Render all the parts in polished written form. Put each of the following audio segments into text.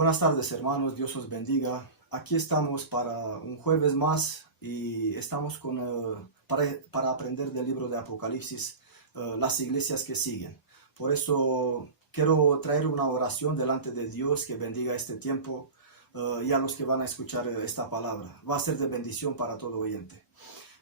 Buenas tardes, hermanos, Dios os bendiga. Aquí estamos para un jueves más y estamos para aprender del libro de Apocalipsis, las iglesias que siguen. Por eso quiero traer una oración delante de Dios que bendiga este tiempo y a los que van a escuchar esta palabra. Va a ser de bendición para todo oyente.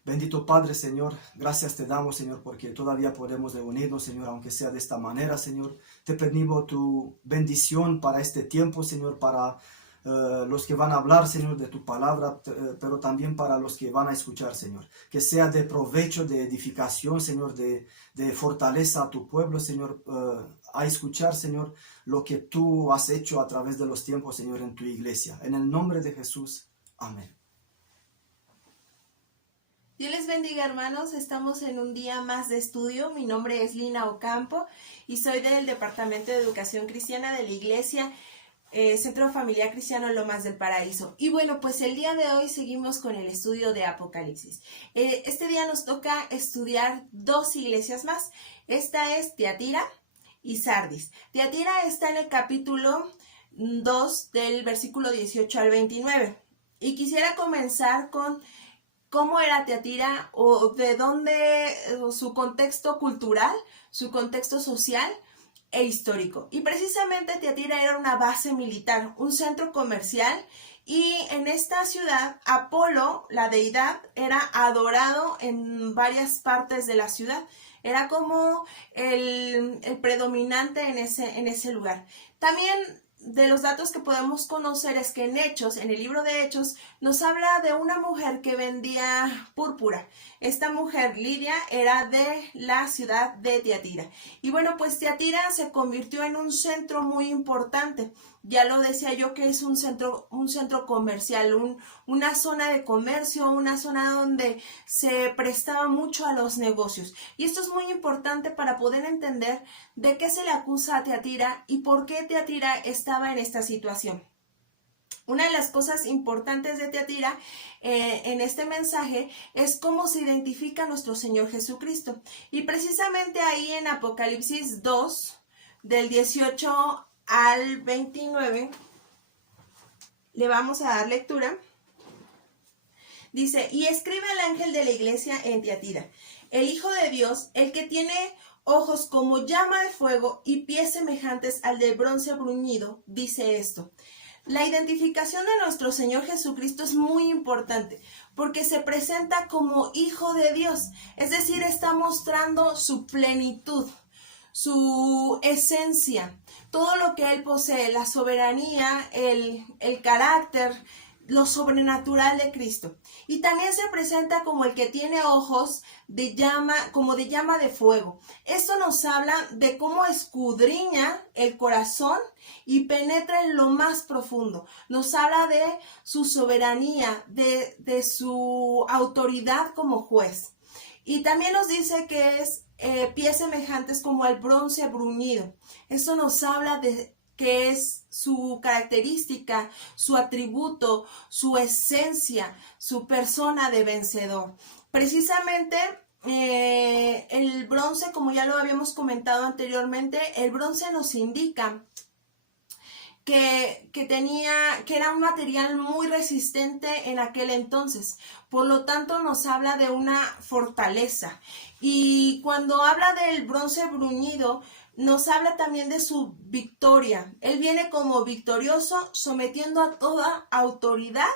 Bendito Padre, Señor, gracias te damos, Señor, porque todavía podemos reunirnos, Señor, aunque sea de esta manera, Señor. Te pedimos tu bendición para este tiempo, Señor, para los que van a hablar, Señor, de tu palabra, pero también para los que van a escuchar, Señor. Que sea de provecho, de edificación, Señor, de fortaleza a tu pueblo, Señor, a escuchar, Señor, lo que tú has hecho a través de los tiempos, Señor, en tu iglesia. En el nombre de Jesús, amén. Dios les bendiga, hermanos. Estamos en un día más de estudio. Mi nombre es Lina Ocampo y soy del Departamento de Educación Cristiana de la Iglesia Centro Familiar Cristiano Lomas del Paraíso. Y bueno, pues el día de hoy seguimos con el estudio de Apocalipsis. Este día nos toca estudiar dos iglesias más. Esta es Tiatira y Sardis. Tiatira está en el capítulo 2 del versículo 18 al 29. Y quisiera comenzar con cómo era Tiatira o de dónde su contexto cultural, su contexto social e histórico. Y precisamente Tiatira era una base militar, un centro comercial, y en esta ciudad Apolo, la deidad, era adorado en varias partes de la ciudad. Era como el predominante en ese lugar. También de los datos que podemos conocer es que en Hechos, en el libro de Hechos, nos habla de una mujer que vendía púrpura. Esta mujer, Lidia, era de la ciudad de Tiatira. Y bueno, pues Tiatira se convirtió en un centro muy importante. Ya lo decía yo que es un centro comercial, una zona de comercio, una zona donde se prestaba mucho a los negocios. Y esto es muy importante para poder entender de qué se le acusa a Tiatira y por qué Tiatira estaba en esta situación. Una de las cosas importantes de Tiatira en este mensaje es cómo se identifica nuestro Señor Jesucristo. Y precisamente ahí en Apocalipsis 2, del 18 al 29, le vamos a dar lectura. Dice, y escribe al ángel de la iglesia en Tiatira, el Hijo de Dios, el que tiene ojos como llama de fuego y pies semejantes al de bronce bruñido, dice esto. La identificación de nuestro Señor Jesucristo es muy importante porque se presenta como Hijo de Dios, es decir, está mostrando su plenitud, su esencia, todo lo que Él posee, la soberanía, el carácter, lo sobrenatural de Cristo. Y también se presenta como el que tiene ojos de llama, como de llama de fuego. Esto nos habla de cómo escudriña el corazón y penetra en lo más profundo. Nos habla de su soberanía, de su autoridad como juez. Y también nos dice que es pies semejantes como el bronce bruñido. Esto nos habla de que es su característica, su atributo, su esencia, su persona de vencedor. Precisamente el bronce, como ya lo habíamos comentado anteriormente, el bronce nos indica que era un material muy resistente en aquel entonces. Por lo tanto, nos habla de una fortaleza. Y cuando habla del bronce bruñido, nos habla también de su victoria. Él viene como victorioso, sometiendo a toda autoridad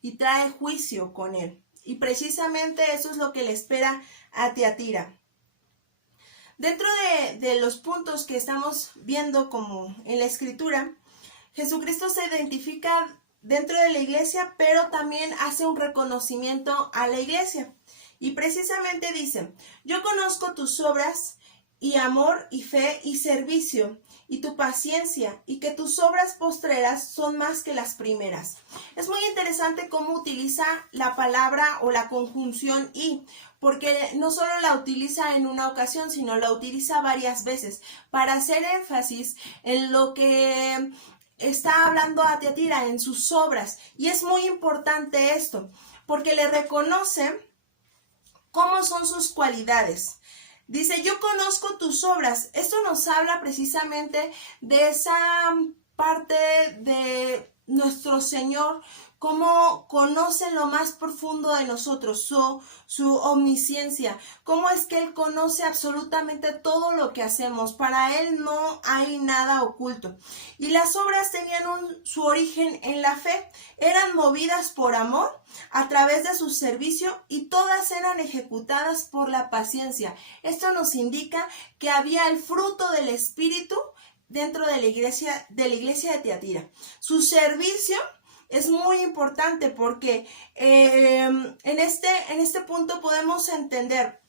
y trae juicio con él. Y precisamente eso es lo que le espera a Tiatira. Dentro de los puntos que estamos viendo como en la escritura, Jesucristo se identifica dentro de la iglesia, pero también hace un reconocimiento a la iglesia. Y precisamente dice, yo conozco tus obras y amor y fe y servicio y tu paciencia y que tus obras postreras son más que las primeras. Es muy interesante cómo utiliza la palabra o la conjunción y, porque no solo la utiliza en una ocasión, sino la utiliza varias veces para hacer énfasis en lo que está hablando a Tiatira, en sus obras. Y es muy importante esto, porque le reconoce cómo son sus cualidades. Dice, yo conozco tus obras. Esto nos habla precisamente de esa parte de nuestro Señor, cómo conoce lo más profundo de nosotros, su omnisciencia, cómo es que Él conoce absolutamente todo lo que hacemos. Para Él no hay nada oculto. Y las obras tenían su origen en la fe, eran movidas por amor a través de su servicio y todas eran ejecutadas por la paciencia. Esto nos indica que había el fruto del Espíritu dentro de la iglesia de Tiatira. Su servicio es muy importante porque en este punto podemos entender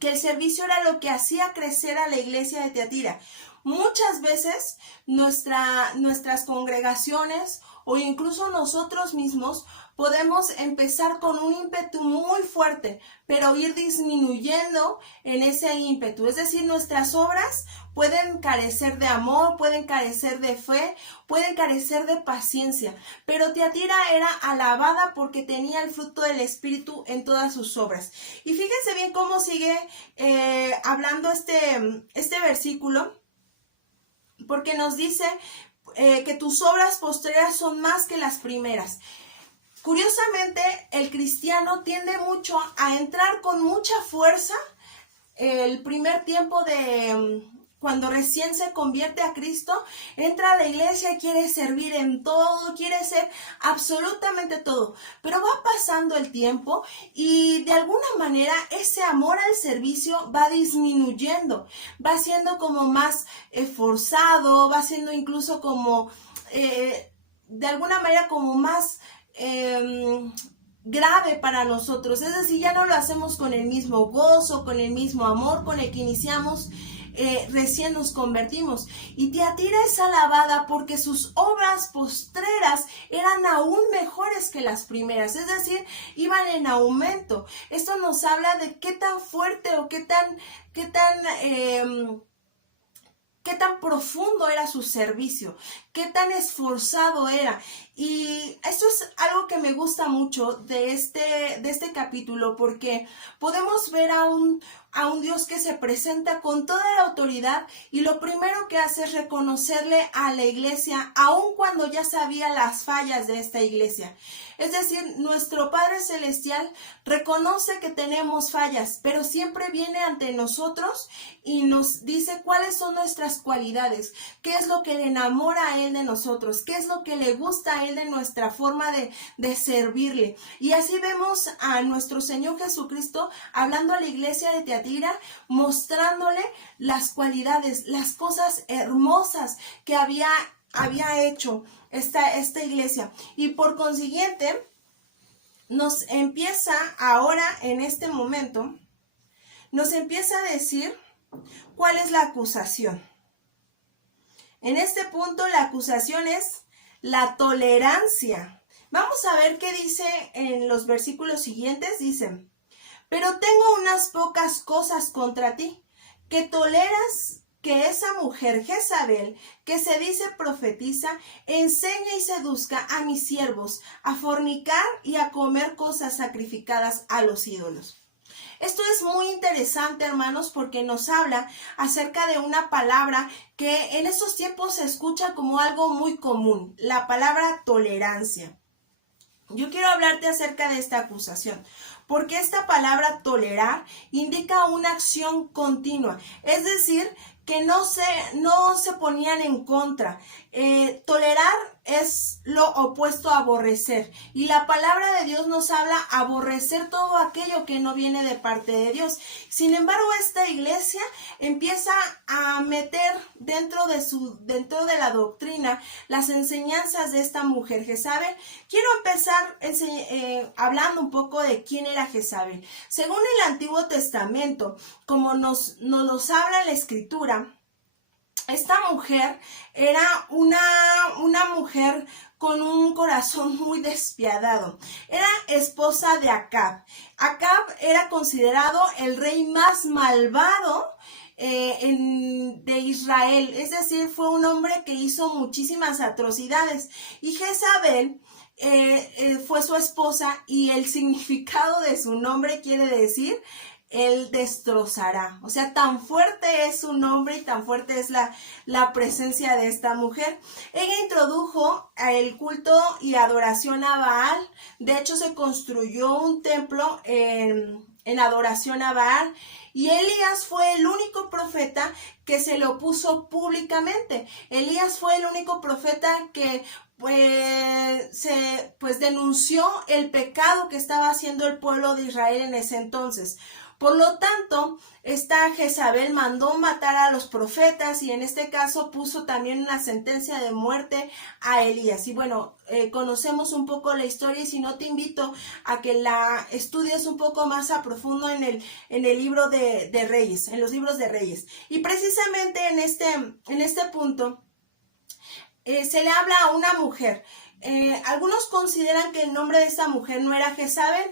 que el servicio era lo que hacía crecer a la iglesia de Tiatira. Muchas veces nuestras congregaciones o incluso nosotros mismos podemos empezar con un ímpetu muy fuerte, pero ir disminuyendo en ese ímpetu. Es decir, nuestras obras pueden carecer de amor, pueden carecer de fe, pueden carecer de paciencia. Pero Tiatira era alabada porque tenía el fruto del Espíritu en todas sus obras. Y fíjense bien cómo sigue hablando este versículo, porque nos dice que tus obras postreras son más que las primeras. Curiosamente, el cristiano tiende mucho a entrar con mucha fuerza el primer tiempo de cuando recién se convierte a Cristo, entra a la iglesia, quiere servir en todo, quiere ser absolutamente todo. Pero va pasando el tiempo y de alguna manera ese amor al servicio va disminuyendo, va siendo como más forzado, va siendo incluso como, de alguna manera como más grave para nosotros. Es decir, ya no lo hacemos con el mismo gozo, con el mismo amor con el que iniciamos recién nos convertimos. Y Tiatira es alabada porque sus obras postreras eran aún mejores que las primeras, es decir, iban en aumento. Esto nos habla de qué tan fuerte o qué tan profundo era su servicio, qué tan esforzado era. Y esto es algo que me gusta mucho de este capítulo, porque podemos ver a un Dios que se presenta con toda la autoridad y lo primero que hace es reconocerle a la iglesia, aun cuando ya sabía las fallas de esta iglesia. Es decir, nuestro Padre Celestial reconoce que tenemos fallas, pero siempre viene ante nosotros y nos dice cuáles son nuestras cualidades, qué es lo que le enamora a Él de nosotros, qué es lo que le gusta a Él de nuestra forma de servirle. Y así vemos a nuestro Señor Jesucristo hablando a la iglesia de Tiatira, mostrándole las cualidades, las cosas hermosas que había hecho esta iglesia. Y por consiguiente, nos empieza ahora, en este momento, nos empieza a decir cuál es la acusación. En este punto, la acusación es la tolerancia. Vamos a ver qué dice en los versículos siguientes. Dice: pero tengo unas pocas cosas contra ti, que toleras que esa mujer Jezabel, que se dice profetiza, enseñe y seduzca a mis siervos a fornicar y a comer cosas sacrificadas a los ídolos. Esto es muy interesante, hermanos, porque nos habla acerca de una palabra que en estos tiempos se escucha como algo muy común, la palabra tolerancia. Yo quiero hablarte acerca de esta acusación, porque esta palabra tolerar indica una acción continua, es decir, que no se ponían en contra. Tolerar es lo opuesto a aborrecer. Y la palabra de Dios nos habla aborrecer todo aquello que no viene de parte de Dios. Sin embargo, esta iglesia empieza a meter dentro de la doctrina las enseñanzas de esta mujer Jezabel. Quiero empezar hablando un poco de quién era Jezabel. Según el Antiguo Testamento, como nos habla la Escritura, esta mujer era una mujer con un corazón muy despiadado. Era esposa de Acab. Acab era considerado el rey más malvado de Israel. Es decir, fue un hombre que hizo muchísimas atrocidades. Y Jezabel fue su esposa, y el significado de su nombre quiere decir Él destrozará. O sea, tan fuerte es su nombre y tan fuerte es la presencia de esta mujer. Ella introdujo el culto y adoración a Baal. De hecho, se construyó un templo en adoración a Baal. Y Elías fue el único profeta que se le opuso públicamente. Elías fue el único profeta que denunció el pecado que estaba haciendo el pueblo de Israel en ese entonces. Por lo tanto, esta Jezabel mandó matar a los profetas y en este caso puso también una sentencia de muerte a Elías. Y bueno, conocemos un poco la historia y si no te invito a que la estudies un poco más a profundo en el libro de Reyes, en los libros de Reyes. Y precisamente en este punto se le habla a una mujer. Algunos consideran que el nombre de esta mujer no era Jezabel.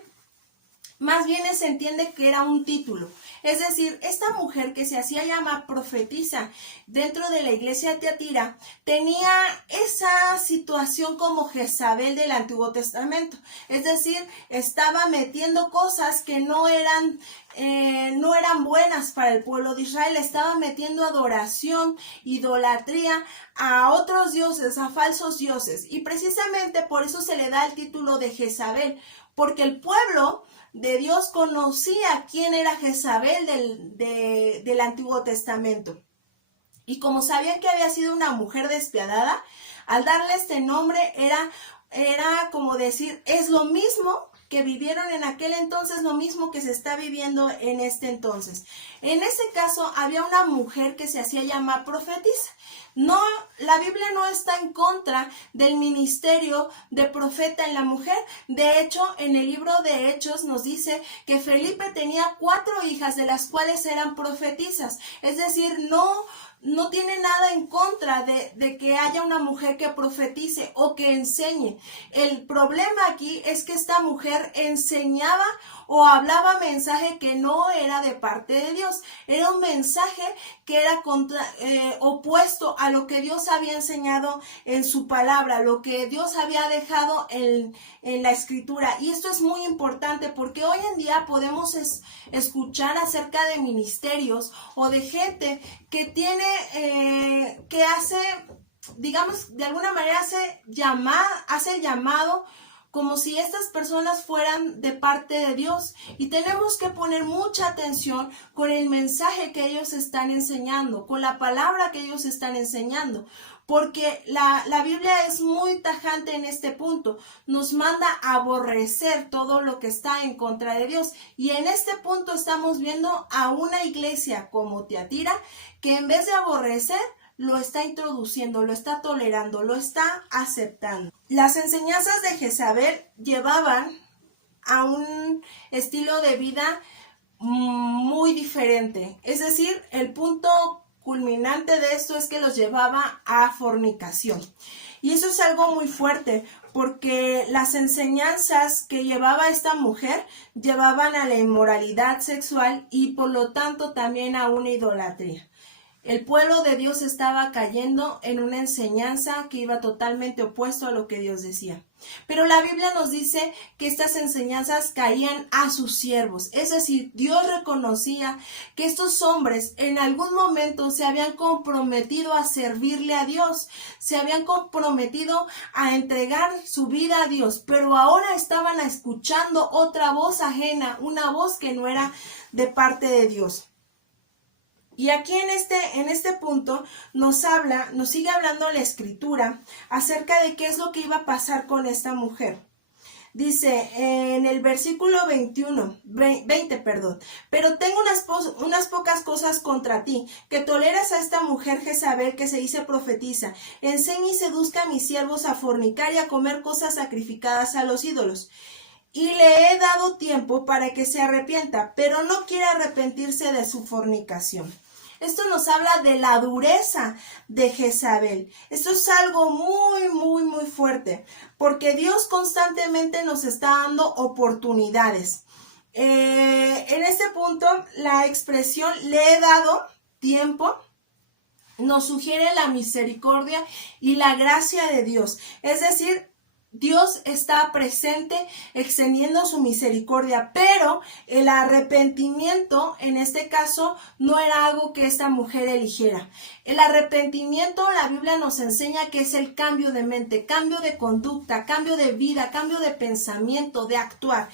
Más bien se entiende que era un título. Es decir, esta mujer que se hacía llamar profetisa dentro de la iglesia de Tiatira tenía esa situación como Jezabel del Antiguo Testamento. Es decir, estaba metiendo cosas que no eran buenas para el pueblo de Israel. Estaba metiendo adoración, idolatría a otros dioses, a falsos dioses. Y precisamente por eso se le da el título de Jezabel, porque el pueblo de Dios conocía quién era Jezabel del Antiguo Testamento. Y como sabían que había sido una mujer despiadada, al darle este nombre era como decir, es lo mismo que vivieron en aquel entonces, lo mismo que se está viviendo en este entonces. En ese caso había una mujer que se hacía llamar profetisa. No, la Biblia no está en contra del ministerio de profeta en la mujer. De hecho, en el libro de Hechos nos dice que Felipe tenía 4 hijas, de las cuales eran profetisas. Es decir, no tiene nada en contra de que haya una mujer que profetice o que enseñe. El problema aquí es que esta mujer enseñaba o hablaba mensaje que no era de parte de Dios. Era un mensaje que era opuesto a lo que Dios había enseñado en su palabra, lo que Dios había dejado en la escritura. Y esto es muy importante porque hoy en día podemos escuchar acerca de ministerios o de gente que que hace, digamos, de alguna manera hace el llamado como si estas personas fueran de parte de Dios. Y tenemos que poner mucha atención con el mensaje que ellos están enseñando, con la palabra que ellos están enseñando. Porque la Biblia es muy tajante en este punto. Nos manda a aborrecer todo lo que está en contra de Dios. Y en este punto estamos viendo a una iglesia como Tiatira que en vez de aborrecer, lo está introduciendo, lo está tolerando, lo está aceptando. Las enseñanzas de Jezabel llevaban a un estilo de vida muy diferente. Es decir, el punto culminante de esto es que los llevaba a fornicación. Y eso es algo muy fuerte, porque las enseñanzas que llevaba esta mujer llevaban a la inmoralidad sexual y por lo tanto también a una idolatría. El pueblo de Dios estaba cayendo en una enseñanza que iba totalmente opuesto a lo que Dios decía. Pero la Biblia nos dice que estas enseñanzas caían a sus siervos. Es decir, Dios reconocía que estos hombres en algún momento se habían comprometido a servirle a Dios, se habían comprometido a entregar su vida a Dios, pero ahora estaban escuchando otra voz ajena, una voz que no era de parte de Dios. Y aquí en este punto nos sigue hablando la escritura acerca de qué es lo que iba a pasar con esta mujer. Dice en el versículo 20, pero tengo unas pocas cosas contra ti, que toleras a esta mujer Jezabel que se dice profetiza, enseña y seduzca a mis siervos a fornicar y a comer cosas sacrificadas a los ídolos. Y le he dado tiempo para que se arrepienta, pero no quiere arrepentirse de su fornicación. Esto nos habla de la dureza de Jezabel. Esto es algo muy, muy, muy fuerte, porque Dios constantemente nos está dando oportunidades. En este punto, la expresión le he dado tiempo nos sugiere la misericordia y la gracia de Dios. Es decir, Dios está presente extendiendo su misericordia, pero el arrepentimiento en este caso no era algo que esta mujer eligiera. El arrepentimiento, la Biblia nos enseña que es el cambio de mente, cambio de conducta, cambio de vida, cambio de pensamiento, de actuar.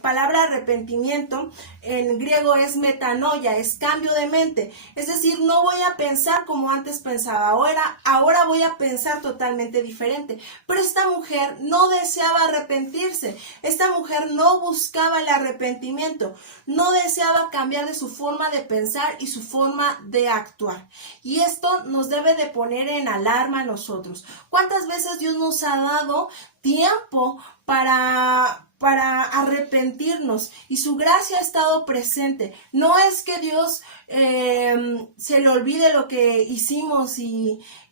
Palabra arrepentimiento en griego es metanoia, es cambio de mente. Es decir, no voy a pensar como antes pensaba, ahora voy a pensar totalmente diferente. Pero esta mujer no deseaba arrepentirse, esta mujer no buscaba el arrepentimiento, no deseaba cambiar de su forma de pensar y su forma de actuar. Y esto nos debe de poner en alarma a nosotros. ¿Cuántas veces Dios nos ha dado tiempo para arrepentirnos y su gracia ha estado presente? No es que Dios se le olvide lo que hicimos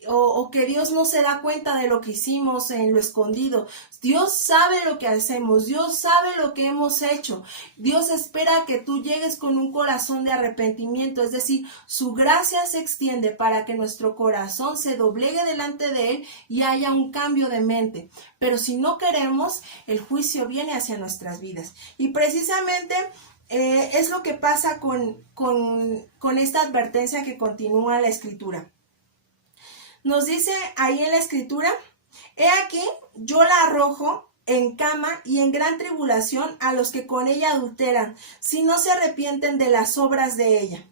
o que Dios no se da cuenta de lo que hicimos en lo escondido. Dios sabe lo que hacemos, Dios sabe lo que hemos hecho. Dios espera que tú llegues con un corazón de arrepentimiento, es decir, su gracia se extiende para que nuestro corazón se doblegue delante de Él y haya un cambio de mente. Pero si no queremos, el juicio viene hacia nuestras vidas. Y precisamente es lo que pasa con esta advertencia que continúa la Escritura. Nos dice ahí en la Escritura: he aquí, yo la arrojo en cama y en gran tribulación a los que con ella adulteran, si no se arrepienten de las obras de ella.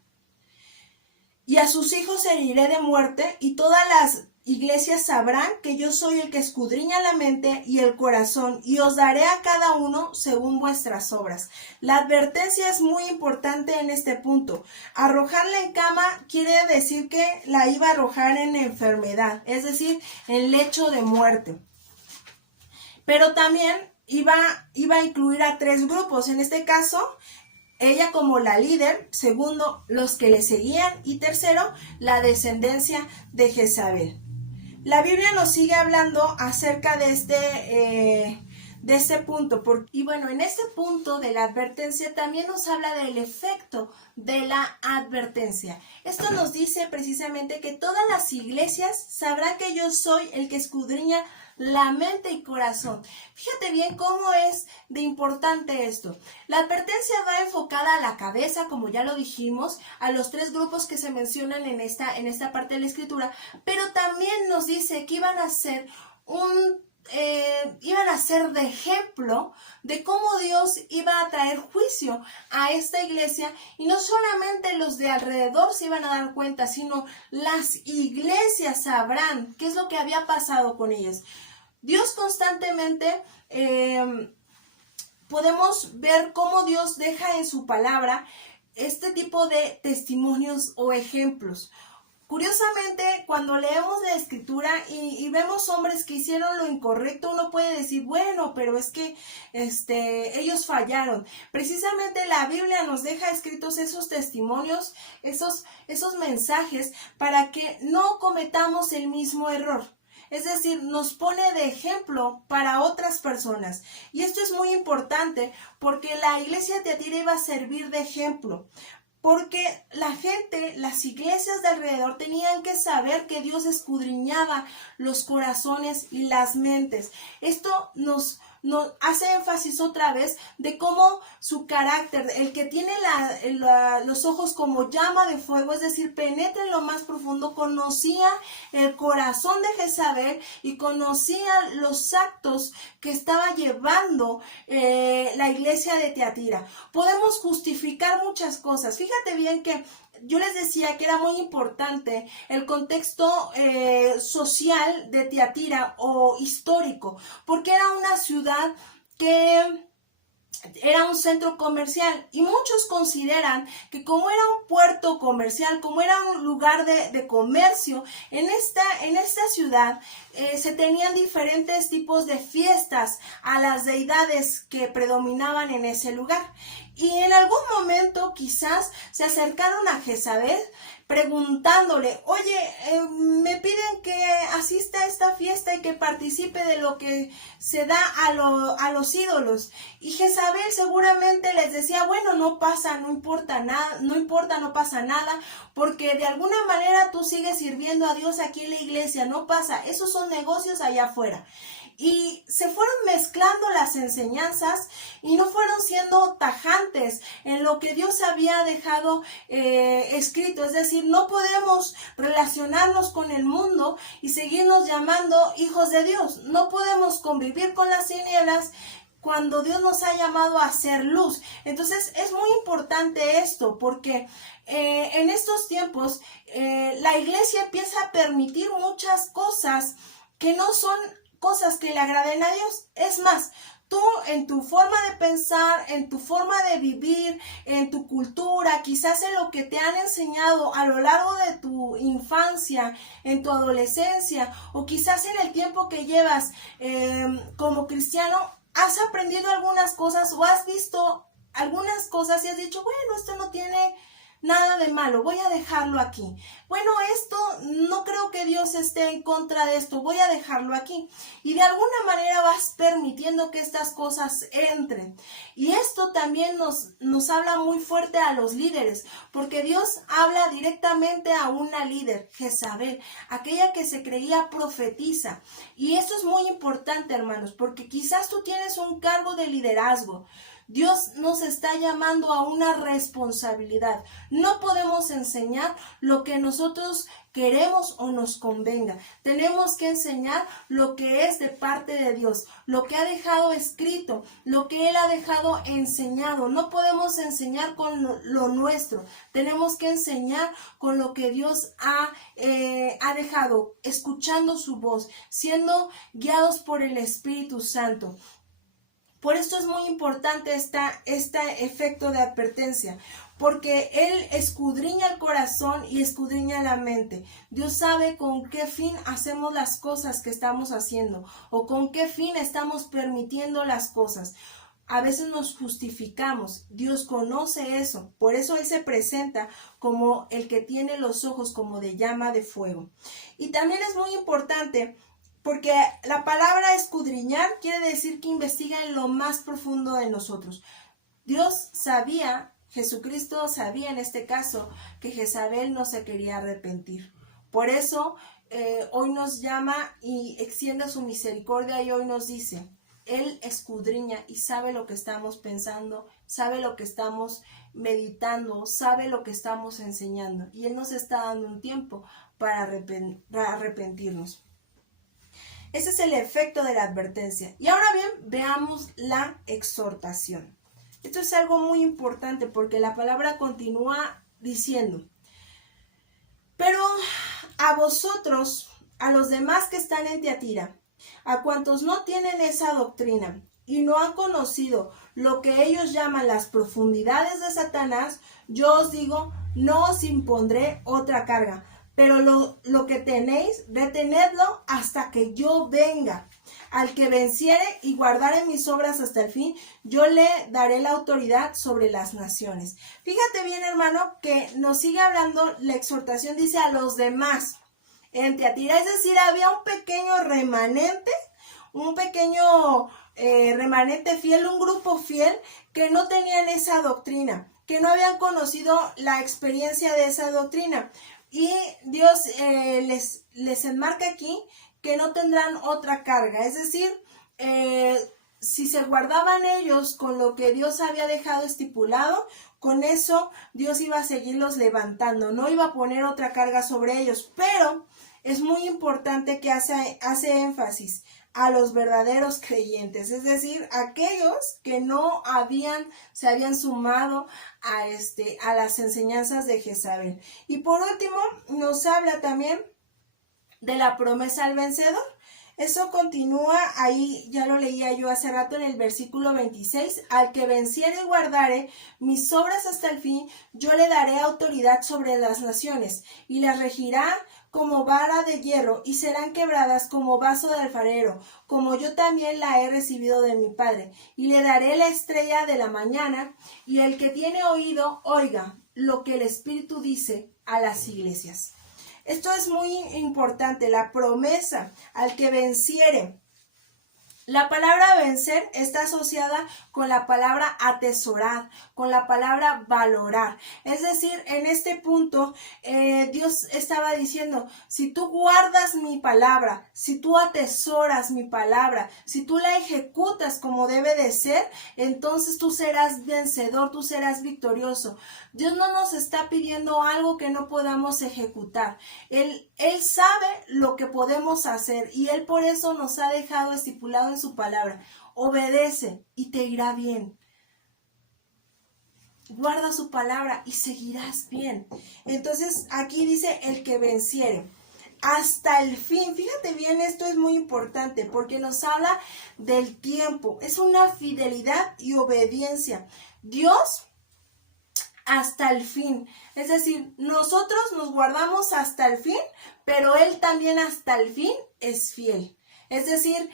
Y a sus hijos heriré de muerte, y todas las iglesias sabrán que yo soy el que escudriña la mente y el corazón, y os daré a cada uno según vuestras obras. La advertencia es muy importante en este punto. Arrojarla en cama quiere decir que la iba a arrojar en enfermedad, es decir, en lecho de muerte. Pero también iba a incluir a 3 grupos. En este caso, ella como la líder, segundo, los que le seguían, y tercero, la descendencia de Jezabel. La Biblia nos sigue hablando acerca de este punto. Y bueno, en este punto de la advertencia también nos habla del efecto de la advertencia. Esto nos dice precisamente que todas las iglesias sabrán que yo soy el que escudriña la mente y corazón. Fíjate bien cómo es de importante esto. La advertencia va enfocada a la cabeza, como ya lo dijimos, a los 3 grupos que se mencionan en esta parte de la Escritura, pero también nos dice que iban a ser de ejemplo de cómo Dios iba a traer juicio a esta iglesia, y no solamente los de alrededor se iban a dar cuenta, sino las iglesias sabrán qué es lo que había pasado con ellas. Dios constantemente podemos ver cómo Dios deja en su palabra este tipo de testimonios o ejemplos. Curiosamente, cuando leemos la Escritura y vemos hombres que hicieron lo incorrecto, uno puede decir, bueno, pero es que ellos fallaron. Precisamente la Biblia nos deja escritos esos testimonios, esos mensajes, para que no cometamos el mismo error. Es decir, nos pone de ejemplo para otras personas. Y esto es muy importante porque la iglesia de Tiatira iba a servir de ejemplo. Porque la gente, las iglesias de alrededor tenían que saber que Dios escudriñaba los corazones y las mentes. Esto nos hace énfasis otra vez de cómo su carácter, el que tiene los ojos como llama de fuego, es decir, penetra en lo más profundo, conocía el corazón de Jezabel y conocía los actos que estaba llevando la iglesia de Tiatira. Podemos justificar muchas cosas. Fíjate bien que yo les decía que era muy importante el contexto social de Tiatira o histórico, porque era una ciudad que era un centro comercial, y muchos consideran que como era un puerto comercial, como era un lugar de comercio, en esta ciudad se tenían diferentes tipos de fiestas a las deidades que predominaban en ese lugar. Y en algún momento quizás se acercaron a Jezabel preguntándole, oye, me piden que asista a esta fiesta y que participe de lo que se da a los ídolos. Y Jezabel seguramente les decía, bueno, no pasa, no importa nada, no pasa nada, porque de alguna manera tú sigues sirviendo a Dios aquí en la iglesia, no pasa, esos son negocios allá afuera. Y se fueron mezclando las enseñanzas y no fueron siendo tajantes en lo que Dios había dejado escrito. Es decir, no podemos relacionarnos con el mundo y seguirnos llamando hijos de Dios. No podemos convivir con las tinieblas cuando Dios nos ha llamado a hacer luz. Entonces es muy importante esto, porque en estos tiempos la iglesia empieza a permitir muchas cosas que no son cosas que le agraden a Dios. Es más, tú en tu forma de pensar, en tu forma de vivir, en tu cultura, quizás en lo que te han enseñado a lo largo de tu infancia, en tu adolescencia, o quizás en el tiempo que llevas como cristiano, has aprendido algunas cosas o has visto algunas cosas y has dicho, bueno, esto no tiene nada de malo, voy a dejarlo aquí. Bueno, esto no creo que Dios esté en contra de esto, voy a dejarlo aquí. Y de alguna manera vas permitiendo que estas cosas entren. Y esto también nos habla muy fuerte a los líderes, porque Dios habla directamente a una líder, Jezabel, aquella que se creía profetisa. Y esto es muy importante, hermanos, porque quizás tú tienes un cargo de liderazgo. Dios nos está llamando a una responsabilidad. No podemos enseñar lo que nosotros queremos o nos convenga. Tenemos que enseñar lo que es de parte de Dios, lo que ha dejado escrito, lo que Él ha dejado enseñado. No podemos enseñar con lo nuestro. Tenemos que enseñar con lo que Dios ha dejado, escuchando su voz, siendo guiados por el Espíritu Santo. Por esto es muy importante este efecto de advertencia, porque Él escudriña el corazón y escudriña la mente. Dios sabe con qué fin hacemos las cosas que estamos haciendo o con qué fin estamos permitiendo las cosas. A veces nos justificamos, Dios conoce eso, por eso Él se presenta como el que tiene los ojos como de llama de fuego. Y también es muy importante porque la palabra escudriñar quiere decir que investiga en lo más profundo de nosotros. Dios sabía, Jesucristo sabía en este caso, que Jezabel no se quería arrepentir. Por eso hoy nos llama y extiende su misericordia y hoy nos dice, Él escudriña y sabe lo que estamos pensando, sabe lo que estamos meditando, sabe lo que estamos enseñando. Y Él nos está dando un tiempo para arrepentirnos. Ese es el efecto de la advertencia. Y ahora bien, veamos la exhortación. Esto es algo muy importante porque la palabra continúa diciendo, pero a vosotros, a los demás que están en Tiatira, a cuantos no tienen esa doctrina y no han conocido lo que ellos llaman las profundidades de Satanás, yo os digo, no os impondré otra carga. Pero lo que tenéis, retenedlo hasta que yo venga. Al que venciere y guardare mis obras hasta el fin, yo le daré la autoridad sobre las naciones. Fíjate bien, hermano, que nos sigue hablando, la exhortación dice a los demás en Tiatira, es decir, había un pequeño remanente, remanente fiel, un grupo fiel que no tenían esa doctrina, que no habían conocido la experiencia de esa doctrina. Y Dios les enmarca aquí que no tendrán otra carga. Es decir, si se guardaban ellos con lo que Dios había dejado estipulado, con eso Dios iba a seguirlos levantando, no iba a poner otra carga sobre ellos. Pero es muy importante que hace énfasis a los verdaderos creyentes, es decir, aquellos que no se habían sumado a las enseñanzas de Jezabel. Y por último, nos habla también de la promesa al vencedor. Eso continúa ahí, ya lo leía yo hace rato en el versículo 26, al que venciere y guardare mis obras hasta el fin, yo le daré autoridad sobre las naciones, y las regirá como vara de hierro, y serán quebradas como vaso de alfarero, como yo también la he recibido de mi Padre. Y le daré la estrella de la mañana, y el que tiene oído, oiga lo que el Espíritu dice a las iglesias. Esto es muy importante, la promesa al que venciere. La palabra vencer está asociada con la palabra atesorar, con la palabra valorar. Es decir, en este punto Dios estaba diciendo, si tú guardas mi palabra, si tú atesoras mi palabra, si tú la ejecutas como debe de ser, entonces tú serás vencedor, tú serás victorioso. Dios no nos está pidiendo algo que no podamos ejecutar. Él sabe lo que podemos hacer y Él por eso nos ha dejado estipulado en su palabra. Obedece y te irá bien. Guarda su palabra y seguirás bien. Entonces aquí dice el que venciere. Hasta el fin, fíjate bien, esto es muy importante porque nos habla del tiempo. Es una fidelidad y obediencia. Dios hasta el fin. Es decir, nosotros nos guardamos hasta el fin, pero Él también hasta el fin es fiel. Es decir,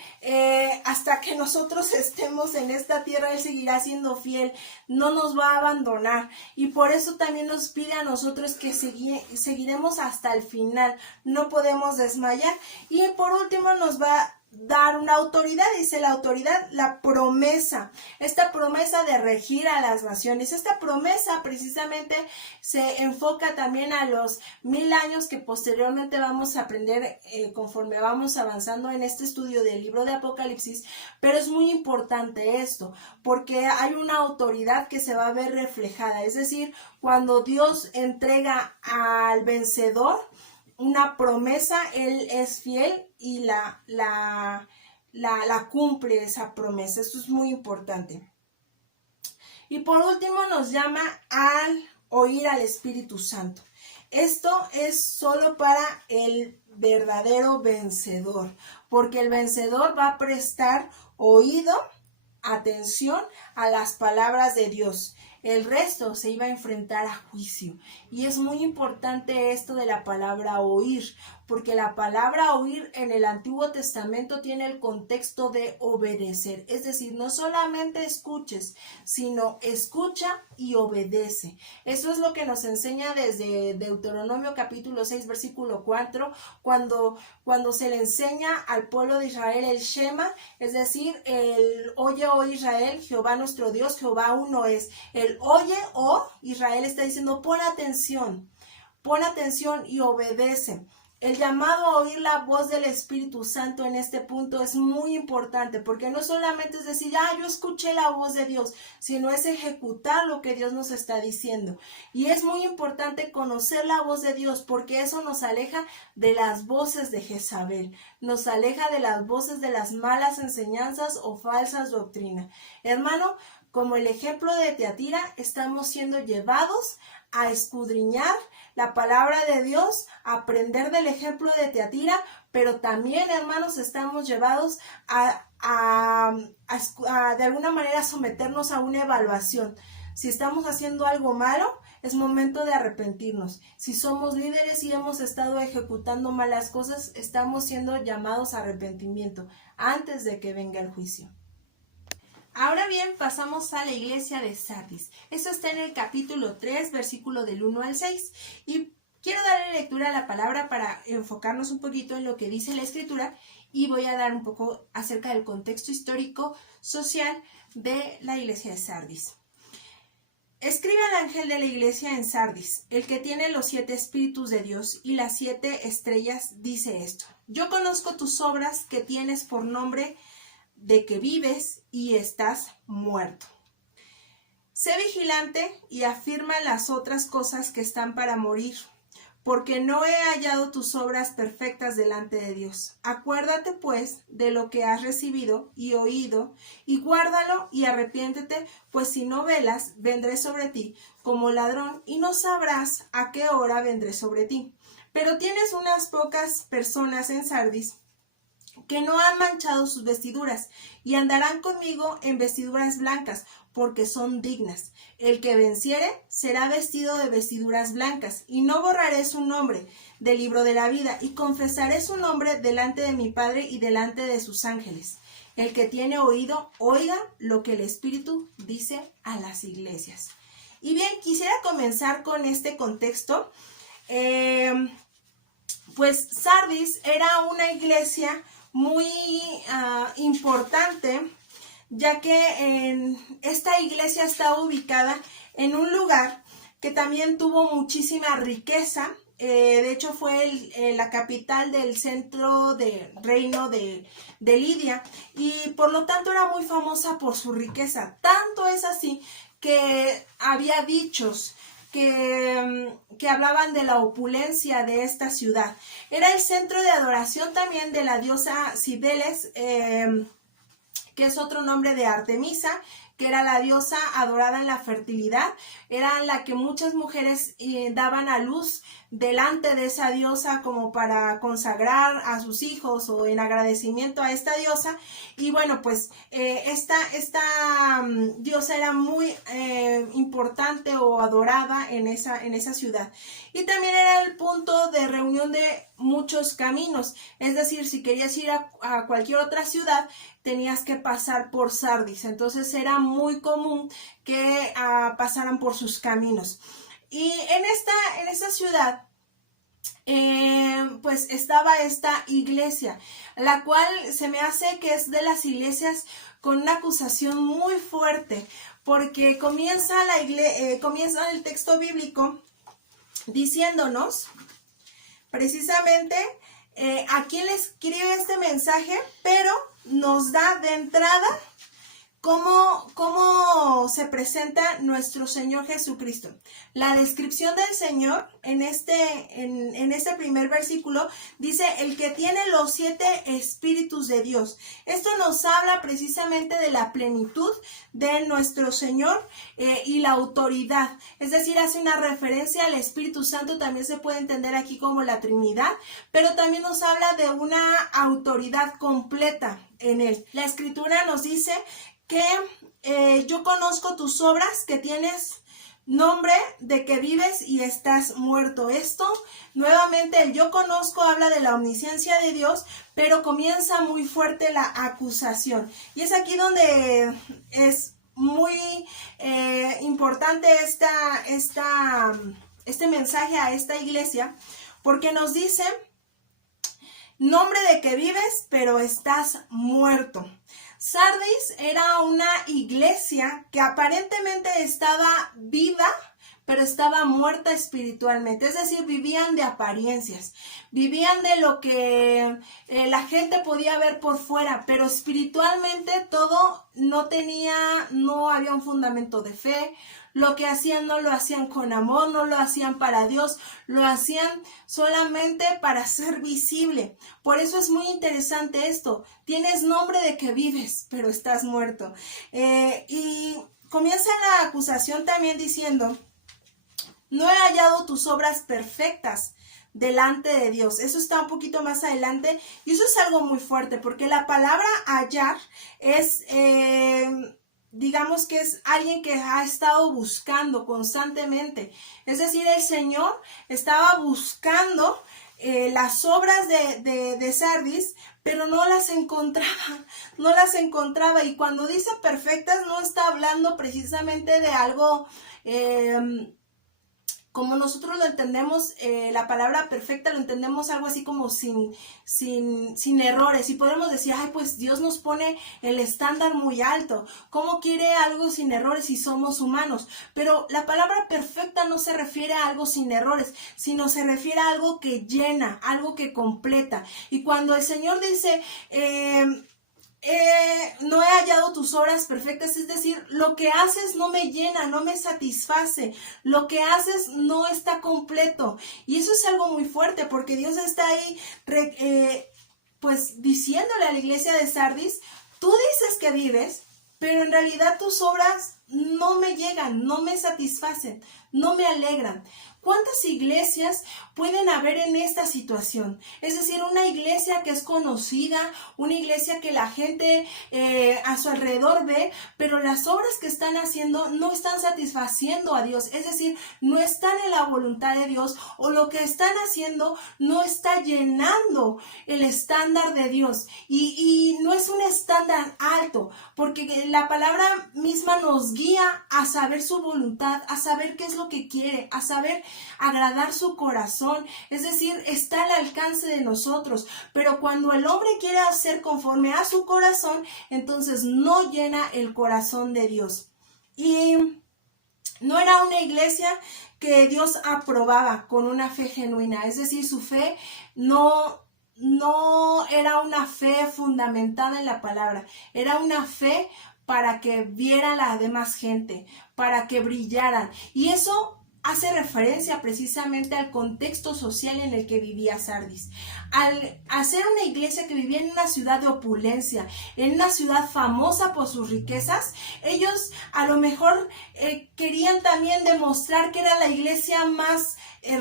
hasta que nosotros estemos en esta tierra, Él seguirá siendo fiel, no nos va a abandonar. Y por eso también nos pide a nosotros que seguiremos hasta el final, no podemos desmayar. Y por último nos va a dar una autoridad, dice la autoridad, la promesa, esta promesa de regir a las naciones. Esta promesa precisamente se enfoca también a los 1000 años que posteriormente vamos a aprender conforme vamos avanzando en este estudio del libro de Apocalipsis, pero es muy importante esto, porque hay una autoridad que se va a ver reflejada, es decir, cuando Dios entrega al vencedor una promesa, Él es fiel y la cumple esa promesa. Esto es muy importante. Y por último nos llama al oír al Espíritu Santo. Esto es solo para el verdadero vencedor, porque el vencedor va a prestar oído, atención a las palabras de Dios. El resto se iba a enfrentar a juicio. Y es muy importante esto de la palabra oír, porque la palabra oír en el Antiguo Testamento tiene el contexto de obedecer. Es decir, no solamente escuches, sino escucha y obedece. Eso es lo que nos enseña desde Deuteronomio capítulo 6, versículo 4, cuando se le enseña al pueblo de Israel el Shema, es decir, el oye, oh Israel, Jehová nuestro Dios, Jehová uno es. El oye, oh Israel está diciendo, pon atención y obedece. El llamado a oír la voz del Espíritu Santo en este punto es muy importante, porque no solamente es decir, yo escuché la voz de Dios, sino es ejecutar lo que Dios nos está diciendo. Y es muy importante conocer la voz de Dios, porque eso nos aleja de las voces de Jezabel, nos aleja de las voces de las malas enseñanzas o falsas doctrinas. Hermano, como el ejemplo de Teatira, estamos siendo llevados a escudriñar la palabra de Dios, a aprender del ejemplo de Teatira, pero también, hermanos, estamos llevados a de alguna manera someternos a una evaluación. Si estamos haciendo algo malo, es momento de arrepentirnos. Si somos líderes y hemos estado ejecutando malas cosas, estamos siendo llamados a arrepentimiento antes de que venga el juicio. Ahora bien, pasamos a la iglesia de Sardis. Esto está en el capítulo 3, versículo del 1 al 6. Y quiero darle lectura a la palabra para enfocarnos un poquito en lo que dice la Escritura y voy a dar un poco acerca del contexto histórico social de la iglesia de Sardis. Escribe al ángel de la iglesia en Sardis, el que tiene los 7 espíritus de Dios y las 7 estrellas, dice esto: Yo conozco tus obras que tienes por nombre de que vives y estás muerto. Sé vigilante y afirma las otras cosas que están para morir, porque no he hallado tus obras perfectas delante de Dios. Acuérdate pues de lo que has recibido y oído, y guárdalo y arrepiéntete, pues si no velas, vendré sobre ti como ladrón, y no sabrás a qué hora vendré sobre ti. Pero tienes unas pocas personas en Sardis que no han manchado sus vestiduras, y andarán conmigo en vestiduras blancas, porque son dignas. El que venciere será vestido de vestiduras blancas, y no borraré su nombre del libro de la vida, y confesaré su nombre delante de mi Padre y delante de sus ángeles. El que tiene oído, oiga lo que el Espíritu dice a las iglesias. Y bien, quisiera comenzar con este contexto. Pues Sardis era una iglesia muy importante, ya que esta iglesia estaba ubicada en un lugar que también tuvo muchísima riqueza. De hecho fue la capital del centro de reino de Lidia, y por lo tanto era muy famosa por su riqueza. Tanto es así que había dichos que hablaban de la opulencia de esta ciudad. Era el centro de adoración también de la diosa Cibeles, que es otro nombre de Artemisa, que era la diosa adorada en la fertilidad. Era la que muchas mujeres daban a luz delante de esa diosa como para consagrar a sus hijos o en agradecimiento a esta diosa. Y bueno, pues esta diosa era muy importante o adorada en esa ciudad. Y también era el punto de reunión de muchos caminos. Es decir, si querías ir a cualquier otra ciudad, tenías que pasar por Sardis. Entonces era muy común que pasaran por sus caminos. Y en esta ciudad, pues estaba esta iglesia, la cual se me hace que es de las iglesias con una acusación muy fuerte, porque comienza el texto bíblico diciéndonos precisamente a quién le escribe este mensaje, pero nos da de entrada cómo se presenta nuestro Señor Jesucristo. La descripción del Señor en este primer versículo dice: el que tiene los 7 espíritus de Dios. Esto nos habla precisamente de la plenitud de nuestro Señor y la autoridad. Es decir, hace una referencia al Espíritu Santo, también se puede entender aquí como la Trinidad, pero también nos habla de una autoridad completa en Él. La Escritura nos dice que yo conozco tus obras, que tienes nombre de que vives y estás muerto. Esto, nuevamente, el yo conozco habla de la omnisciencia de Dios, pero comienza muy fuerte la acusación. Y es aquí donde es muy importante este mensaje a esta iglesia, porque nos dice: nombre de que vives, pero estás muerto. Sardis era una iglesia que aparentemente estaba viva, pero estaba muerta espiritualmente. Es decir, vivían de apariencias, vivían de lo que la gente podía ver por fuera, pero espiritualmente todo no había un fundamento de fe. Lo que hacían no lo hacían con amor, no lo hacían para Dios, lo hacían solamente para ser visible. Por eso es muy interesante esto. Tienes nombre de que vives, pero estás muerto. Y comienza la acusación también diciendo: no he hallado tus obras perfectas delante de Dios. Eso está un poquito más adelante, y eso es algo muy fuerte, porque la palabra hallar es... digamos que es alguien que ha estado buscando constantemente. Es decir, el Señor estaba buscando las obras de Sardis, pero no las encontraba. Y cuando dice perfectas, no está hablando precisamente de algo como nosotros lo entendemos. La palabra perfecta lo entendemos algo así como sin errores. Y podemos decir: ay, pues Dios nos pone el estándar muy alto. ¿Cómo quiere algo sin errores si somos humanos? Pero la palabra perfecta no se refiere a algo sin errores, sino se refiere a algo que llena, algo que completa. Y cuando el Señor dice... no he hallado tus obras perfectas, es decir, lo que haces no me llena, no me satisface, lo que haces no está completo. Y eso es algo muy fuerte, porque Dios está ahí pues diciéndole a la iglesia de Sardis: tú dices que vives, pero en realidad tus obras no me llegan, no me satisfacen, no me alegran. ¿Cuántas iglesias pueden haber en esta situación? Es decir, una iglesia que es conocida, una iglesia que la gente a su alrededor ve, pero las obras que están haciendo no están satisfaciendo a Dios. Es decir, no están en la voluntad de Dios, o lo que están haciendo no está llenando el estándar de Dios. Y no es un estándar tan alto, porque la palabra misma nos guía a saber su voluntad, a saber qué es lo que quiere, a saber agradar su corazón, es decir, está al alcance de nosotros, pero cuando el hombre quiere hacer conforme a su corazón, entonces no llena el corazón de Dios. Y no era una iglesia que Dios aprobaba con una fe genuina, es decir, su fe no era una fe fundamentada en la palabra, era una fe para que viera la demás gente, para que brillaran. Y eso hace referencia precisamente al contexto social en el que vivía Sardis. Al hacer una iglesia que vivía en una ciudad de opulencia, en una ciudad famosa por sus riquezas, ellos a lo mejor querían también demostrar que era la iglesia más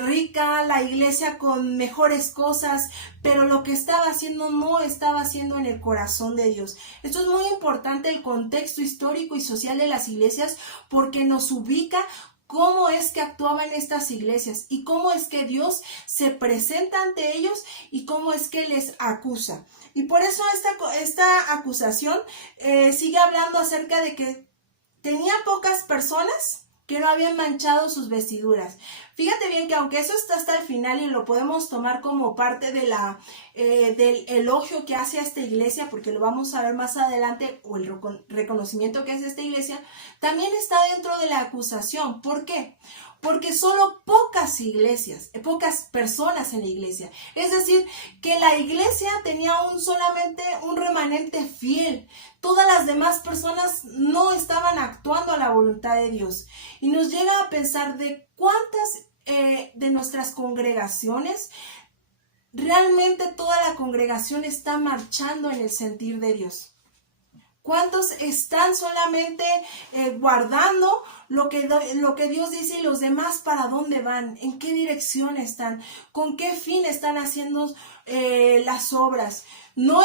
rica, la iglesia con mejores cosas, pero lo que estaba haciendo no estaba haciendo en el corazón de Dios. Esto es muy importante, el contexto histórico y social de las iglesias, porque nos ubica cómo es que actuaban estas iglesias y cómo es que Dios se presenta ante ellos y cómo es que les acusa. Y por eso esta acusación sigue hablando acerca de que tenía pocas personas que no habían manchado sus vestiduras. Fíjate bien que aunque eso está hasta el final y lo podemos tomar como parte de del elogio que hace a esta iglesia, porque lo vamos a ver más adelante, o el reconocimiento que hace esta iglesia, también está dentro de la acusación. ¿Por qué? Porque solo pocas iglesias, pocas personas en la iglesia. Es decir, que la iglesia tenía solamente un remanente fiel. Todas las demás personas no estaban actuando a la voluntad de Dios. Y nos llega a pensar de cuántas de nuestras congregaciones, realmente toda la congregación está marchando en el sentir de Dios. ¿Cuántos están solamente guardando lo que Dios dice y los demás para dónde van? ¿En qué dirección están? ¿Con qué fin están haciendo las obras? No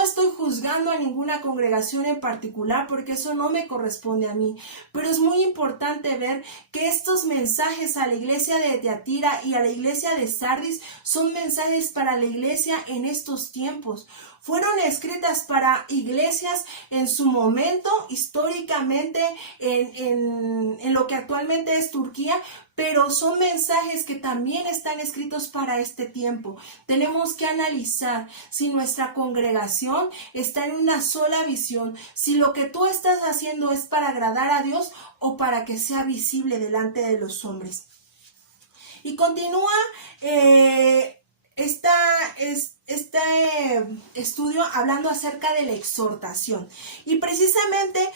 estoy juzgando a ninguna congregación en particular porque eso no me corresponde a mí, pero es muy importante ver que estos mensajes a la iglesia de Tiatira y a la iglesia de Sardis son mensajes para la iglesia en estos tiempos. Fueron escritas para iglesias en su momento, históricamente, en lo que actualmente es Turquía, pero son mensajes que también están escritos para este tiempo. Tenemos que analizar si nuestra congregación está en una sola visión, si lo que tú estás haciendo es para agradar a Dios o para que sea visible delante de los hombres. Y continúa este estudio hablando acerca de la exhortación. Y precisamente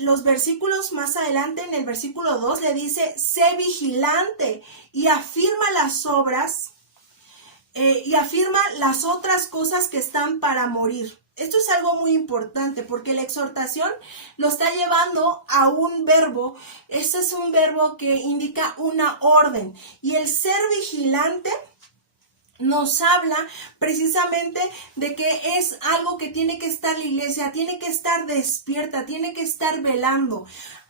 los versículos más adelante, en el versículo 2, le dice: sé vigilante y afirma las obras y afirma las otras cosas que están para morir. Esto es algo muy importante porque la exhortación lo está llevando a un verbo. Este es un verbo que indica una orden. Y el ser vigilante nos habla precisamente de que es algo que tiene que estar la iglesia, tiene que estar despierta, tiene que estar velando.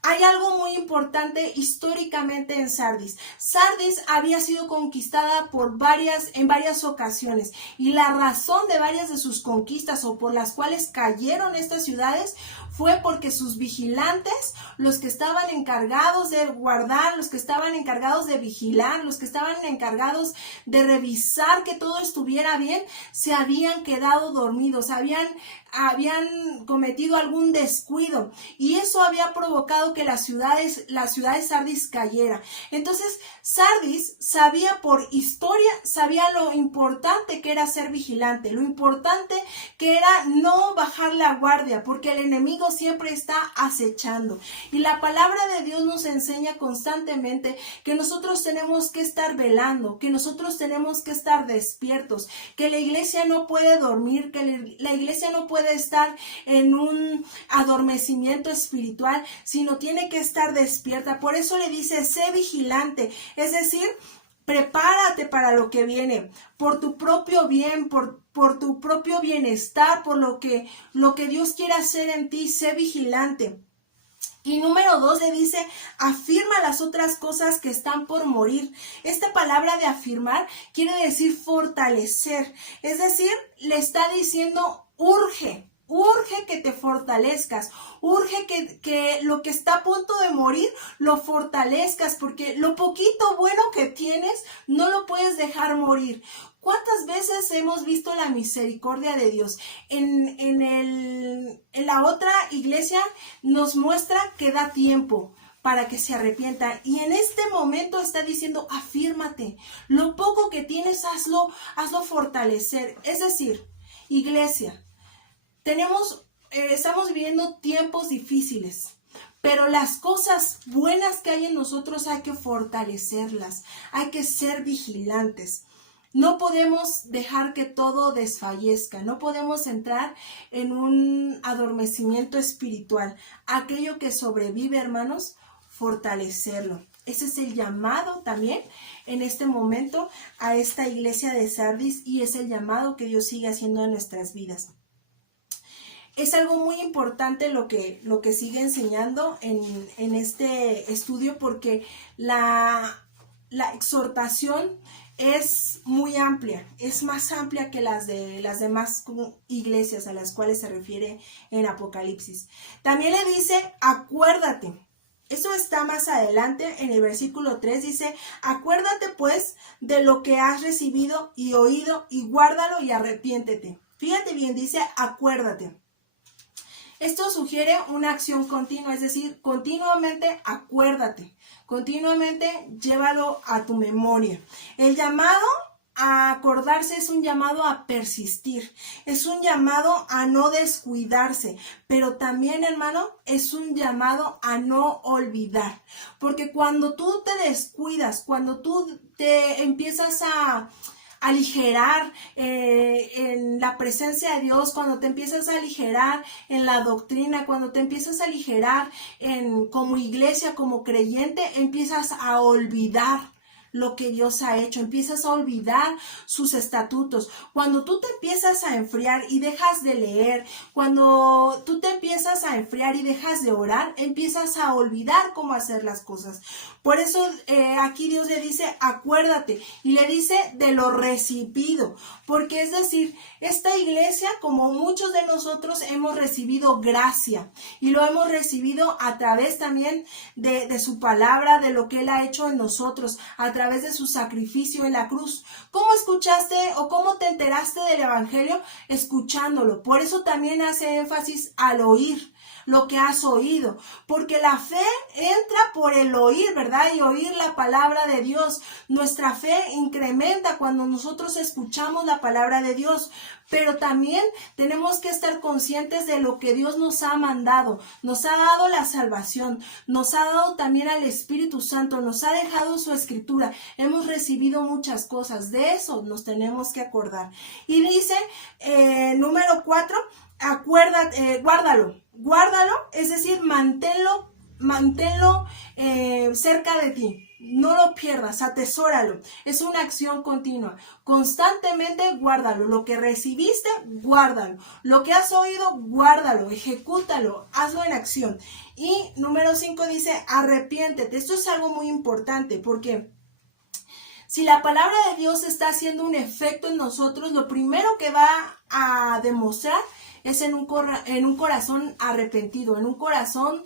Hay algo muy importante históricamente en Sardis. Sardis había sido conquistada en varias ocasiones, y la razón de varias de sus conquistas o por las cuales cayeron estas ciudades fue porque sus vigilantes, los que estaban encargados de guardar, los que estaban encargados de vigilar, los que estaban encargados de revisar que todo estuviera bien, se habían quedado dormidos, habían cometido algún descuido, y eso había provocado que la ciudad de Sardis cayera. Entonces Sardis sabía por historia, sabía lo importante que era ser vigilante, lo importante que era no bajar la guardia, porque el enemigo siempre está acechando. Y la palabra de Dios nos enseña constantemente que nosotros tenemos que estar velando, que nosotros tenemos que estar despiertos, que la iglesia no puede dormir, que la iglesia no puede estar en un adormecimiento espiritual, sino tiene que estar despierta. Por eso le dice: sé vigilante, es decir, prepárate para lo que viene, por tu propio bien, por tu propio bienestar, por lo que Dios quiere hacer en ti. Sé vigilante. Y número 2 le dice: afirma las otras cosas que están por morir. Esta palabra de afirmar quiere decir fortalecer, es decir, le está diciendo: urge. urge que te fortalezcas, urge que lo que está a punto de morir lo fortalezcas, porque lo poquito bueno que tienes no lo puedes dejar morir. ¿Cuántas veces hemos visto la misericordia de Dios? En la otra iglesia nos muestra que da tiempo para que se arrepienta, y en este momento está diciendo, afírmate, lo poco que tienes, hazlo fortalecer. Es decir, iglesia, estamos viviendo tiempos difíciles, pero las cosas buenas que hay en nosotros hay que fortalecerlas, hay que ser vigilantes. No podemos dejar que todo desfallezca, no podemos entrar en un adormecimiento espiritual. Aquello que sobrevive, hermanos, fortalecerlo. Ese es el llamado también en este momento a esta iglesia de Sardis, y es el llamado que Dios sigue haciendo en nuestras vidas. Es algo muy importante lo que sigue enseñando en este estudio, porque la exhortación es muy amplia, es más amplia que las de las demás iglesias a las cuales se refiere en Apocalipsis. También le dice, acuérdate. Eso está más adelante en el versículo 3, dice, acuérdate pues de lo que has recibido y oído, y guárdalo y arrepiéntete. Fíjate bien, dice, acuérdate. Esto sugiere una acción continua, es decir, continuamente acuérdate, continuamente llévalo a tu memoria. El llamado a acordarse es un llamado a persistir, es un llamado a no descuidarse, pero también, hermano, es un llamado a no olvidar, porque cuando tú te descuidas, cuando tú te empiezas a aligerar en la presencia de Dios, cuando te empiezas a aligerar en la doctrina, cuando te empiezas a aligerar como iglesia, como creyente, empiezas a olvidar lo que Dios ha hecho, empiezas a olvidar sus estatutos. Cuando tú te empiezas a enfriar y dejas de leer, cuando tú te empiezas a enfriar y dejas de orar, empiezas a olvidar cómo hacer las cosas. Por eso aquí Dios le dice, acuérdate, y le dice de lo recibido, porque es decir, esta iglesia, como muchos de nosotros, hemos recibido gracia, y lo hemos recibido a través también de su palabra, de lo que Él ha hecho en nosotros, a través de su sacrificio en la cruz. ¿Cómo escuchaste o cómo te enteraste del evangelio? Escuchándolo. Por eso también hace énfasis al oír lo que has oído, porque la fe entra por el oír, ¿verdad? Y oír la palabra de Dios. Nuestra fe incrementa cuando nosotros escuchamos la palabra de Dios, pero también tenemos que estar conscientes de lo que Dios nos ha mandado. Nos ha dado la salvación, nos ha dado también al Espíritu Santo, nos ha dejado su escritura. Hemos recibido muchas cosas, de eso nos tenemos que acordar. Y dice, número 4, acuérdate, guárdalo, es decir, manténlo cerca de ti, no lo pierdas, atesóralo. Es una acción continua, constantemente guárdalo. Lo que recibiste, guárdalo. Lo que has oído, guárdalo, ejecútalo, hazlo en acción. Y número 5 dice, arrepiéntete. Esto es algo muy importante, porque si la palabra de Dios está haciendo un efecto en nosotros, lo primero que va a demostrar es en un corazón arrepentido, en un corazón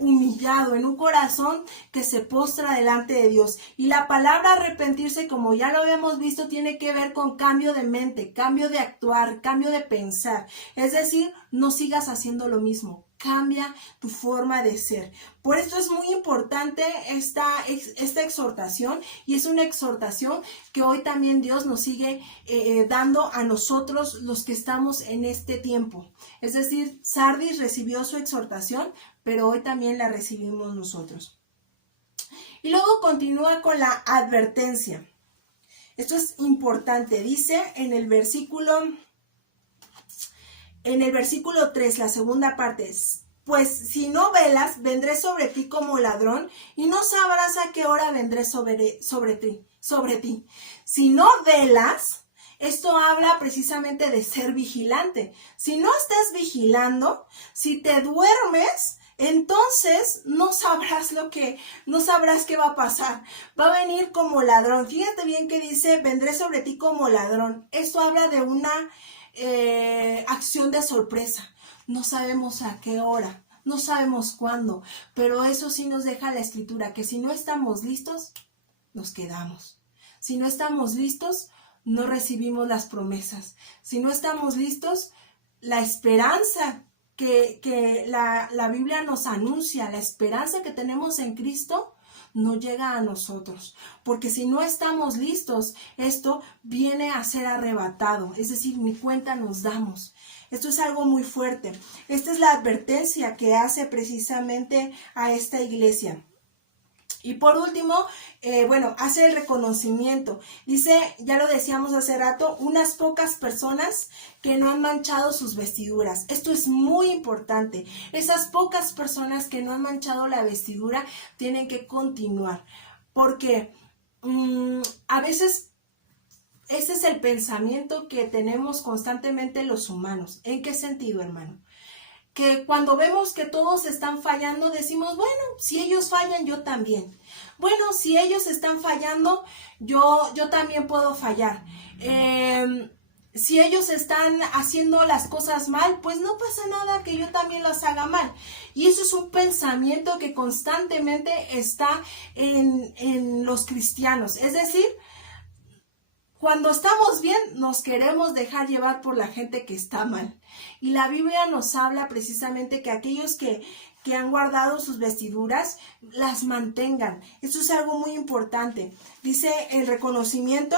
humillado, en un corazón que se postra delante de Dios. Y la palabra arrepentirse, como ya lo habíamos visto, tiene que ver con cambio de mente, cambio de actuar, cambio de pensar. Es decir, no sigas haciendo lo mismo. Cambia tu forma de ser. Por esto es muy importante esta exhortación, y es una exhortación que hoy también Dios nos sigue dando a nosotros los que estamos en este tiempo. Es decir, Sardis recibió su exhortación, pero hoy también la recibimos nosotros. Y luego continúa con la advertencia. Esto es importante. Dice en el versículo 3, la segunda parte, pues si no velas, vendré sobre ti como ladrón, y no sabrás a qué hora vendré sobre ti. Si no velas, esto habla precisamente de ser vigilante. Si no estás vigilando, si te duermes, entonces no sabrás qué va a pasar. Va a venir como ladrón. Fíjate bien que dice, vendré sobre ti como ladrón. Esto habla de una acción de sorpresa. No sabemos a qué hora, no sabemos cuándo, pero eso sí nos deja la Escritura, que si no estamos listos, nos quedamos. Si no estamos listos, no recibimos las promesas. Si no estamos listos, la esperanza que la Biblia nos anuncia, la esperanza que tenemos en Cristo, no llega a nosotros, porque si no estamos listos, esto viene a ser arrebatado, es decir, ni cuenta nos damos. Esto es algo muy fuerte. Esta es la advertencia que hace precisamente a esta iglesia. Y por último, hace el reconocimiento. Dice, ya lo decíamos hace rato, unas pocas personas que no han manchado sus vestiduras. Esto es muy importante. Esas pocas personas que no han manchado la vestidura tienen que continuar. Porque a veces ese es el pensamiento que tenemos constantemente los humanos. ¿En qué sentido, hermano? Que cuando vemos que todos están fallando, decimos, bueno, si ellos fallan, yo también. Bueno, si ellos están fallando, yo también puedo fallar. Si ellos están haciendo las cosas mal, pues no pasa nada que yo también las haga mal. Y eso es un pensamiento que constantemente está en los cristianos. Es decir, cuando estamos bien, nos queremos dejar llevar por la gente que está mal. Y la Biblia nos habla precisamente que aquellos que han guardado sus vestiduras, las mantengan. Eso es algo muy importante. Dice el reconocimiento,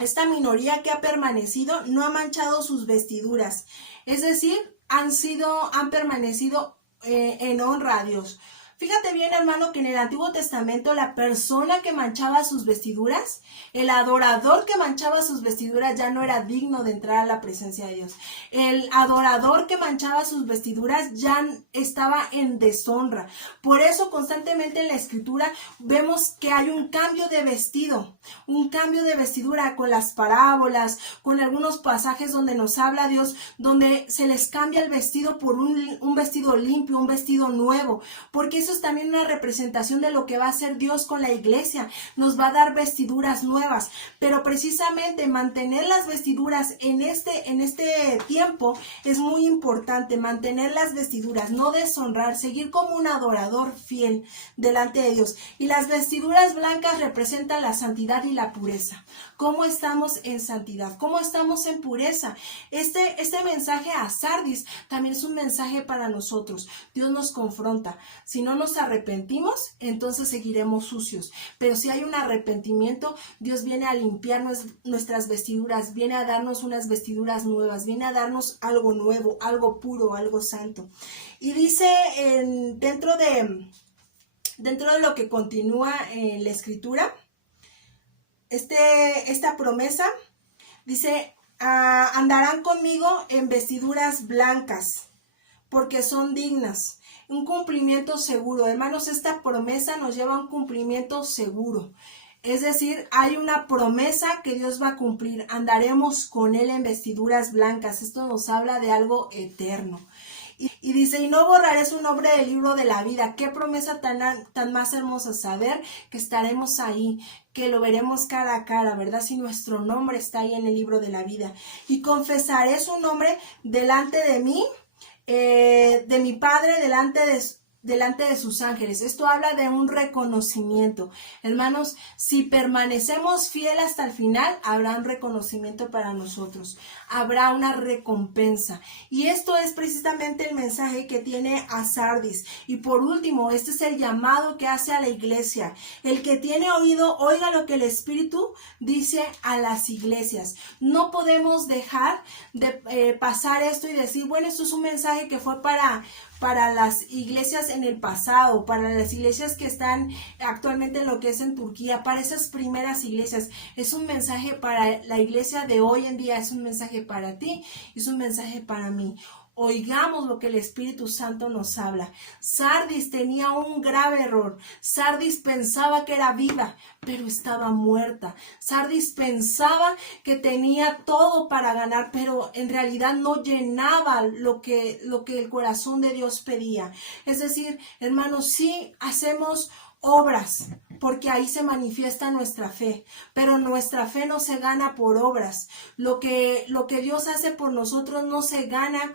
esta minoría que ha permanecido no ha manchado sus vestiduras. Es decir, han permanecido en honra a Dios. Fíjate bien, hermano, que en el Antiguo Testamento la persona que manchaba sus vestiduras, el adorador que manchaba sus vestiduras ya no era digno de entrar a la presencia de Dios. El adorador que manchaba sus vestiduras ya estaba en deshonra. Por eso constantemente en la Escritura vemos que hay un cambio de vestido, un cambio de vestidura con las parábolas, con algunos pasajes donde nos habla Dios, donde se les cambia el vestido por un vestido limpio, un vestido nuevo, porque eso es también una representación de lo que va a hacer Dios con la iglesia. Nos va a dar vestiduras nuevas, pero precisamente mantener las vestiduras en este tiempo es muy importante. Mantener las vestiduras, no deshonrar, seguir como un adorador fiel delante de Dios. Y las vestiduras blancas representan la santidad y la pureza. ¿Cómo estamos en santidad? ¿Cómo estamos en pureza? Este mensaje a Sardis también es un mensaje para nosotros. Dios nos confronta. Si no nos arrepentimos, entonces seguiremos sucios. Pero si hay un arrepentimiento, Dios viene a limpiar nuestras vestiduras, viene a darnos unas vestiduras nuevas, viene a darnos algo nuevo, algo puro, algo santo. Y dice dentro de lo que continúa en la Escritura, esta promesa dice, andarán conmigo en vestiduras blancas, porque son dignas. Un cumplimiento seguro. Hermanos, esta promesa nos lleva a un cumplimiento seguro. Es decir, hay una promesa que Dios va a cumplir. Andaremos con Él en vestiduras blancas. Esto nos habla de algo eterno. Y dice, y no borraré su nombre del libro de la vida. Qué promesa tan más hermosa, saber que estaremos ahí, que lo veremos cara a cara, ¿verdad? Si nuestro nombre está ahí en el libro de la vida. Y confesaré su nombre delante de mí, de mi Padre, delante de sus ángeles. Esto habla de un reconocimiento. Hermanos, si permanecemos fieles hasta el final, habrá un reconocimiento para nosotros. Habrá una recompensa. Y esto es precisamente el mensaje que tiene a Sardis. Y por último, este es el llamado que hace a la iglesia. El que tiene oído, oiga lo que el Espíritu dice a las iglesias. No podemos dejar de pasar esto y decir, bueno, esto es un mensaje que fue para las iglesias en el pasado, para las iglesias que están actualmente en lo que es en Turquía, para esas primeras iglesias. Es un mensaje para la iglesia de hoy en día, es un mensaje para ti, es un mensaje para mí. Oigamos lo que el Espíritu Santo nos habla. Sardis tenía un grave error. Sardis pensaba que era viva, pero estaba muerta. Sardis pensaba que tenía todo para ganar, pero en realidad no llenaba lo que el corazón de Dios pedía. Es decir, hermanos, sí hacemos obras, porque ahí se manifiesta nuestra fe, pero nuestra fe no se gana por obras. Lo que Dios hace por nosotros no se gana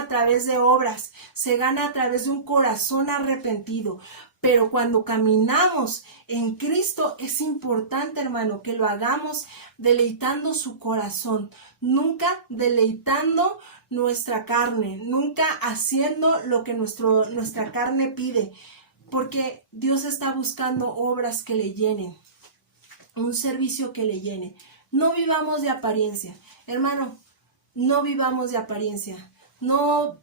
a través de obras, se gana a través de un corazón arrepentido. Pero cuando caminamos en Cristo es importante, hermano, que lo hagamos deleitando su corazón, nunca deleitando nuestra carne, nunca haciendo lo que nuestra carne pide, porque Dios está buscando obras que le llenen, un servicio que le llene. No vivamos de apariencia, hermano, no vivamos de apariencia, no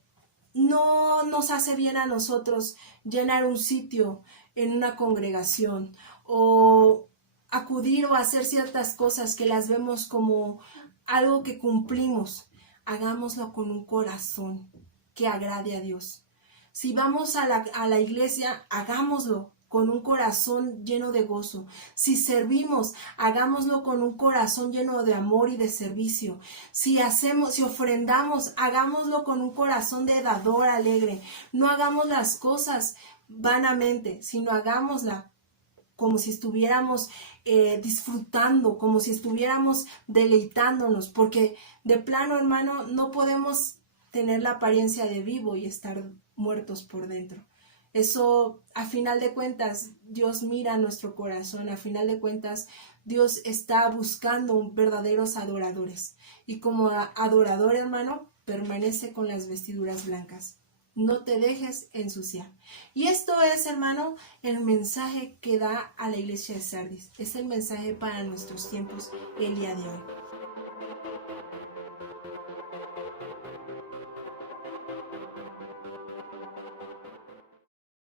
nos hace bien a nosotros llenar un sitio en una congregación o acudir o hacer ciertas cosas que las vemos como algo que cumplimos. Hagámoslo con un corazón que agrade a Dios. Si vamos a la iglesia, hagámoslo con un corazón lleno de gozo. Si servimos, hagámoslo con un corazón lleno de amor y de servicio. Si ofrendamos, hagámoslo con un corazón de dador alegre. No hagamos las cosas vanamente, sino hagámosla como si estuviéramos disfrutando, como si estuviéramos deleitándonos, porque de plano, hermano, no podemos tener la apariencia de vivo y estar muertos por dentro. Eso, a final de cuentas, Dios mira nuestro corazón, a final de cuentas, Dios está buscando verdaderos adoradores. Y como adorador, hermano, permanece con las vestiduras blancas. No te dejes ensuciar. Y esto es, hermano, el mensaje que da a la iglesia de Sardis. Es el mensaje para nuestros tiempos el día de hoy.